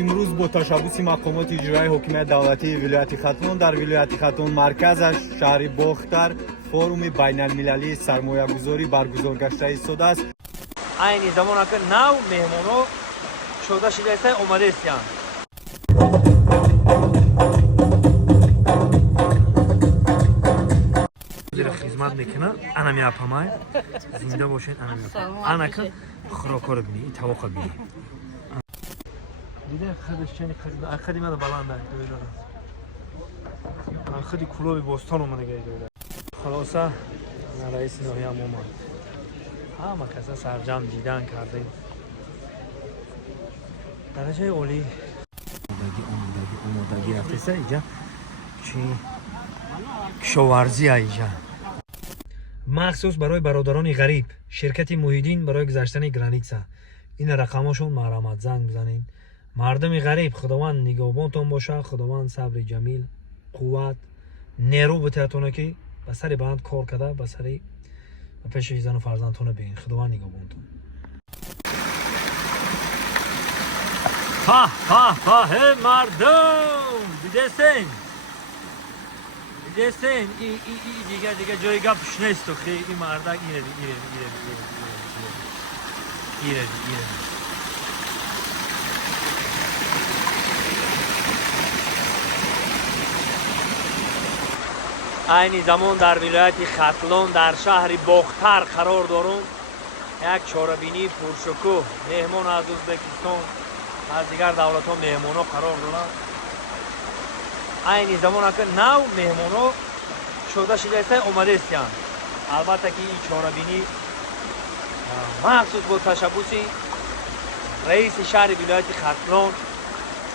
امروز با تشبث مقامات اجرایی حکومت دولتی ولایت خرطوم در ولایت خرطوم مرکز شهر باختر فروم بین المللی سرمایه گذاری برگزار گشته ایستاده است. این زمان که نو مهمانو شده شده است اومده استیان. زیر خدمت میکنه انا میاپمای زنده باشین انا میاپمای انا که خوراکار بینی توقع بینی دیده خودش چنین خدی من بلنده دویدارم خدی کلوبی بستان اومده گیده خلاصه رئیس ناحیه هم اومد همه کسا سرجم دیدن کردیم درجه اولی اومدگی رفتیسه اینجا چی کشاورزی اینجا مخصوص برای برادران غریب شرکت محیدین برای گذشتن گرانیتسا این رقماشون مرامت زنگ بزنین مردم غریب خداوند نگهبانتون باشه خداوند صبر جمیل قوت نیرو بتهتونه که به سر بند کار کرده به سر پیش زن و فرزندتون بین خداوند نگهبانتون ها مردم دیدستین ای دیگه جای گپش نیست تو خیلی این مردک ایره این زمان در ولایت ختلون در شهر باختر قرار دارم یک چاره‌بینی پرشکوه مهمان از ازبکستان از دیگر دولت ها مهمان ها قرار دارن این زمان که نو مهمان ها شده شده است اومده استیان البته که این چاره‌بینی مخصوص با تشبث رئیس شهر ولایت ختلون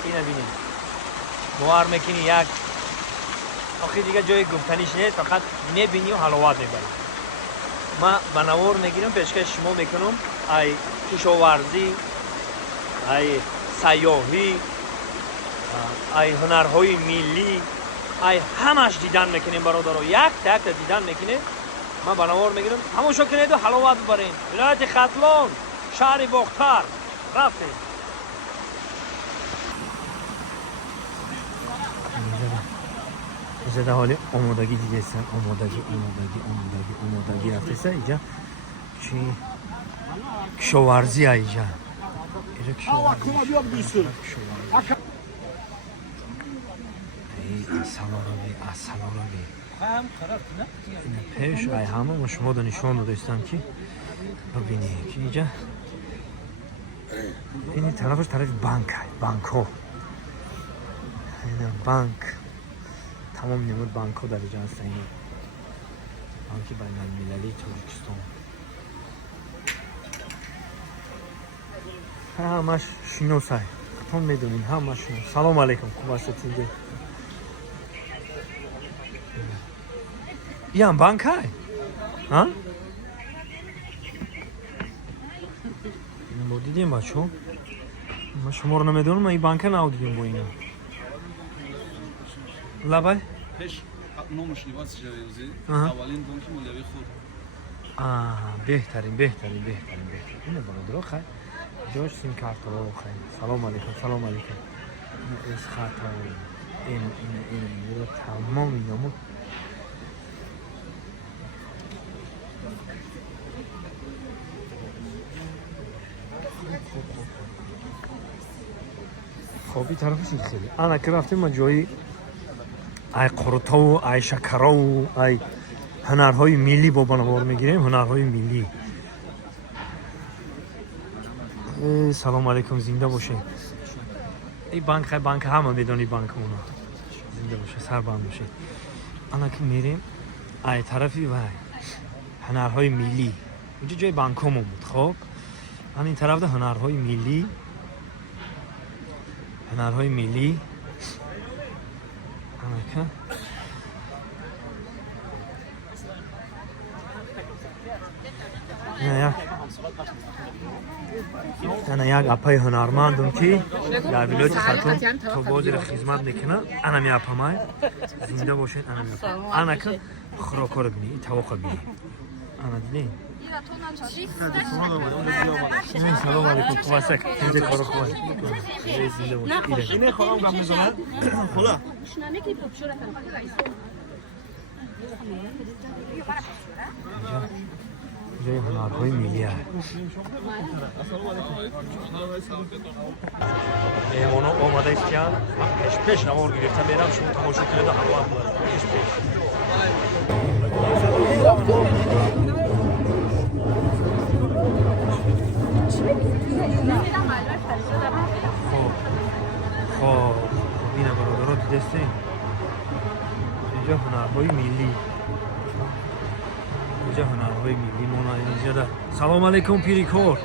اینو بینید باور میکنی یک آخه دیگه جای گفتنیش نیست فقط میبینی و حلاوت میبری ما بنوار میگیرم پیشکش شما میکنم ای کشاورزی ای سیاحی ای هنرهای ملی ای همش دیدن میکنیم برادر یک تا دیدن میکنیم ما بنوار میگیرم همونشو کنید و حلاوت ببرین ولایت ختلون شهر باختر رفتیم در حال آمادگی دیگه هستن آمادگی رفته است اینجا چی کشاورزی اینجا اصلاروی پیش ای همه ما شما دا نشان داده استم که ببینید که اینجا این طرفش طرف بانک ها بانک تمام نمود بانک ها در اینجا هستن بانک بین المللی ترکستان همش شناسای خودتون میدونین همش سلام علیکم خوب هستید این هم بانک های ها ما دیدیم بچه ما شما رو نمیدونم ما این بانک ها دیدیم با اینا لبای پیش نامش لباس جویزی اولین بانک مولوی خود بهترین اینه برادر خیر جوش سیم کارت رو خیر سلام علیکم این از خاطر این تمام اینامو خب این طرفش خیلی انا که رفتیم ما جایی ای قرطه و ای شکره و ای هنرهای ملی با بنوار میگیریم هنرهای ملی سلام علیکم زنده باشه این بانک همه میدونی بانک اونا زنده باشه سر بند باشه انا که میریم ای طرفی و هنرهای ملی اونجا جای بانک همون بود خب این طرف ده هنرهای ملی انا یک اپای هنرمندم که در ولایت خرطوم تو بازی خدمت میکنه انا میاپمای زنده باشین انا که خوراکار بینی توقع بینی انا دیدین سلام علیکم خوب هستید اینجا کارو خوب است زنده باشید اینه خودم گام میزنم خدا جای هنرهای ملی است مهمانا آماده ایستن پیش نوار گرفتم برم شما تماشا کنید هوا پیش خب اینا برادران دیدستین اینجا هنرهای ملی اینجا هنرهای ملی اینجا ده سلام علیکم پیریکور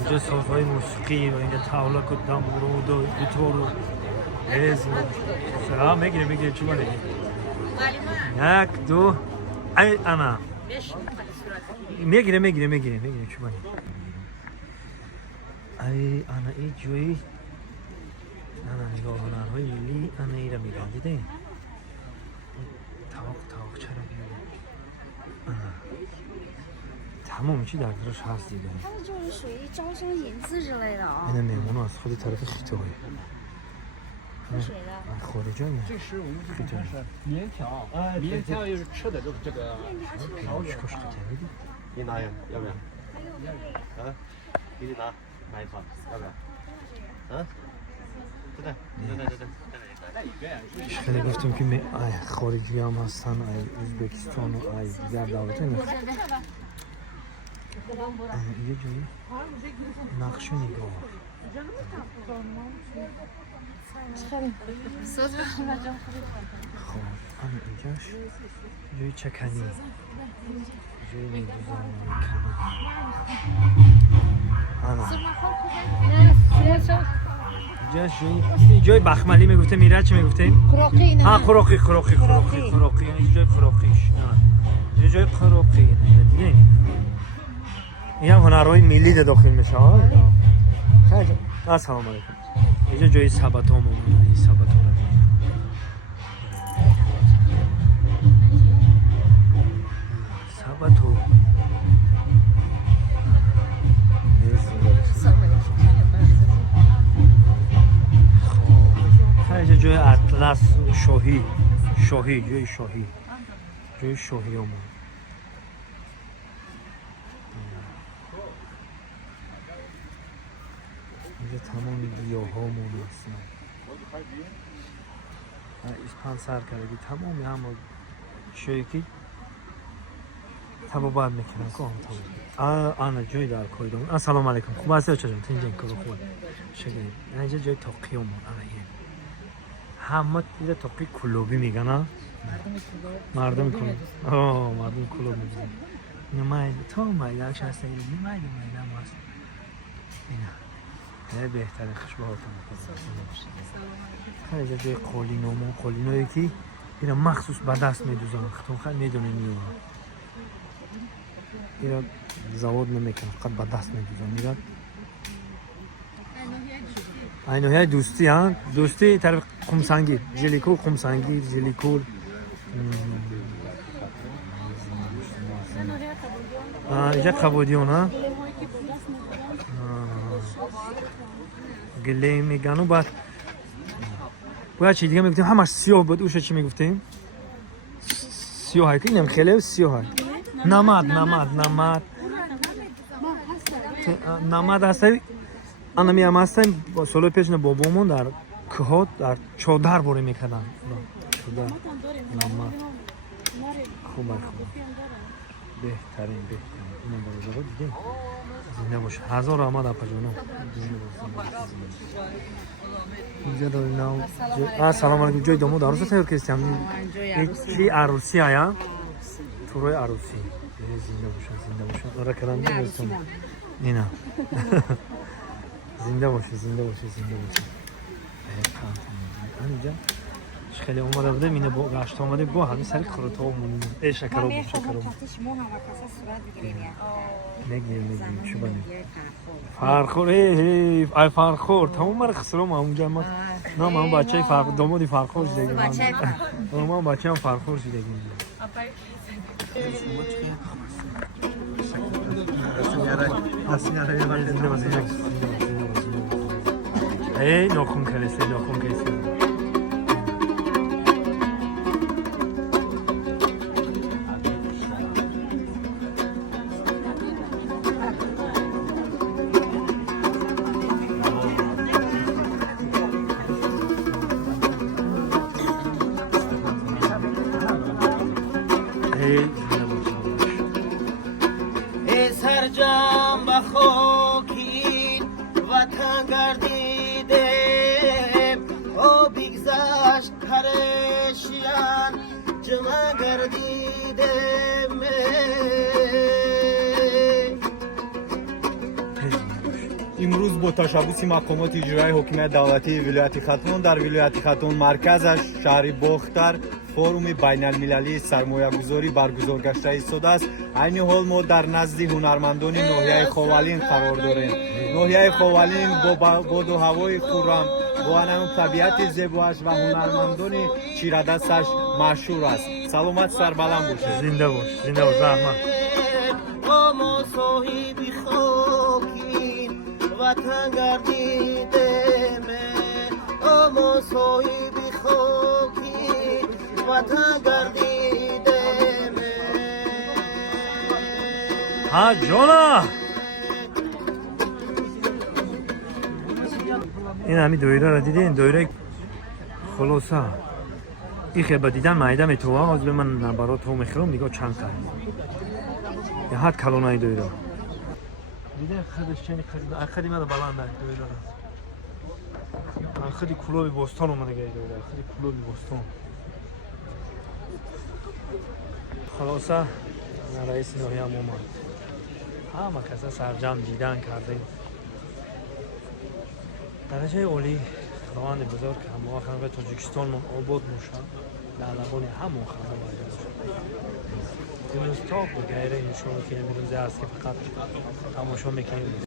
اینجا سازهای موسیقی و اینجا تاولا و دنبور و گیتار و سلام میگیره چی باید یک دو ای انا میگیره چی باید ای انا ای جوی انا نگاه هنرهای ملی انا ای را میگم دیده تاق چرا بیاره تمام چی در درش هست دیگه اینه میمونو از خود طرف خیطه های خود جایی خیطه های明天又是吃的这个چکاش خیطه میدی؟你拿呀？要不要？啊？给你拿，拿一串，要不要？啊？خیلی گفتم که خارجی هم هستن ای ازبکستان و ای دیگر دولت یه جایی نقش نگاه خب اما اینجاش جایی چکنی جایی میدوزن اینجاش جای بخملی میگفته میره چی میگفته؟ خوراقی نه ها خوراقی این جای خوراقیش نه جای خوراقی دیگه این هم هنرهای ملی ده داخل میشه ها خیلی السلام علیکم اینجا جای سبت ها مومونه این سبت ها رو سبت ها اینجا جای اطلس شاهی جای شاهی همون اینجا تمام گیاه ها همون هستن اسپان سر کردی تمامی همون شایکی تبا باید میکنن که هم تبا آنه جای در کویدون السلام علیکم خوب هستی چه جان تنجین کرو خوب شگری اینجا جای تاقی همون همه دیده تاقی کلوبی میگن ها مردم کلوبی مردم کلوبی میگن نمایده تا مایدهش هست ایده نمایده هم هست اینه بهتره خشبه هاتون خیلی جای قولینو یکی اینا مخصوص به دست میدوزن خطون خیلی میدونه نیوه اینا زواد نمیکنه فقط به دست میدوزن میرد اینوهای دوستی ها دوستی طرف قمسنگیر جلیکول قمسنگیر جلیکول اینجا قبودیون ها گله میگن و باید چی دیگه میگفتیم همش سیاه بود اوشه چی میگفتیم سیاه های که اینم خیلی سیاه های نمد هسته انمی هم هستیم با سالو پیش بابامون در کهات در چادر باری میکردن چادر نمد خوبه بهترین اینم برای دیگه زنده باشه هزار آمد اپا جانو اینجا داریم سلام علیکم جای دامو عروس تیار کستیم چی عروسی آیا؟ توروی عروسی زنده باشه آره کردم دیگه اینا زنده باشه اینجا خیلی اومده بودم اینه با گشت آمده با همین سری خروت ها مونیم ای شکر رو نگیم چه بانیم فرخور ای فرخور تمام مرا خسرم اونجا ما نه من بچه دامادی فرخور شدگیم من بچه هم فرخور شدگیم ای ناخون کلیسه ناخون کلیسه ای سرجم به خاکی وطن گردیده او بگذشت پریشان جمع گردیده امروز با تشبوس مقامات اجرایی حکومت دولتی ولایت ختلون در ولایت ختلون مرکزش شهر باختر فوروم بین المللی سرمایه گذاری برگزار گشته ایستاده است. عین حال ما در نزد هنرمندان ناحیه خوالین قرار داریم. ناحیه خوالین با باد و هوای خرم با اون طبیعت زیباش و هنرمندان چیره‌دستش مشهور است. سلامت سربلند باشید. زنده باش زحمت ما صاحب خاکی وطن گردیده ما صاحب خاکی وطن گردیده ها جانا این همین دویره را دیدین دویره خلاصه این خیلی دیدن معیده میتوه از به من برای تو میخرم نگاه چند قرد یه حد کلونای دویره دیدن خودش چنین خرید اخری من بلند دویره را خیلی کلوبی بستان اومده گه دویره خیلی کلوبی بستان خلاصه رئیس ناحیه هم اومد همه کسا سرجم دیدن کردیم درجه اولی خداوند بزرگ که همه خلق تاجیکستان من آباد موشن در لبان همون خلق باید موشن امروز تاق و گیره این شما که امروزه هست که فقط تماشا میکنیم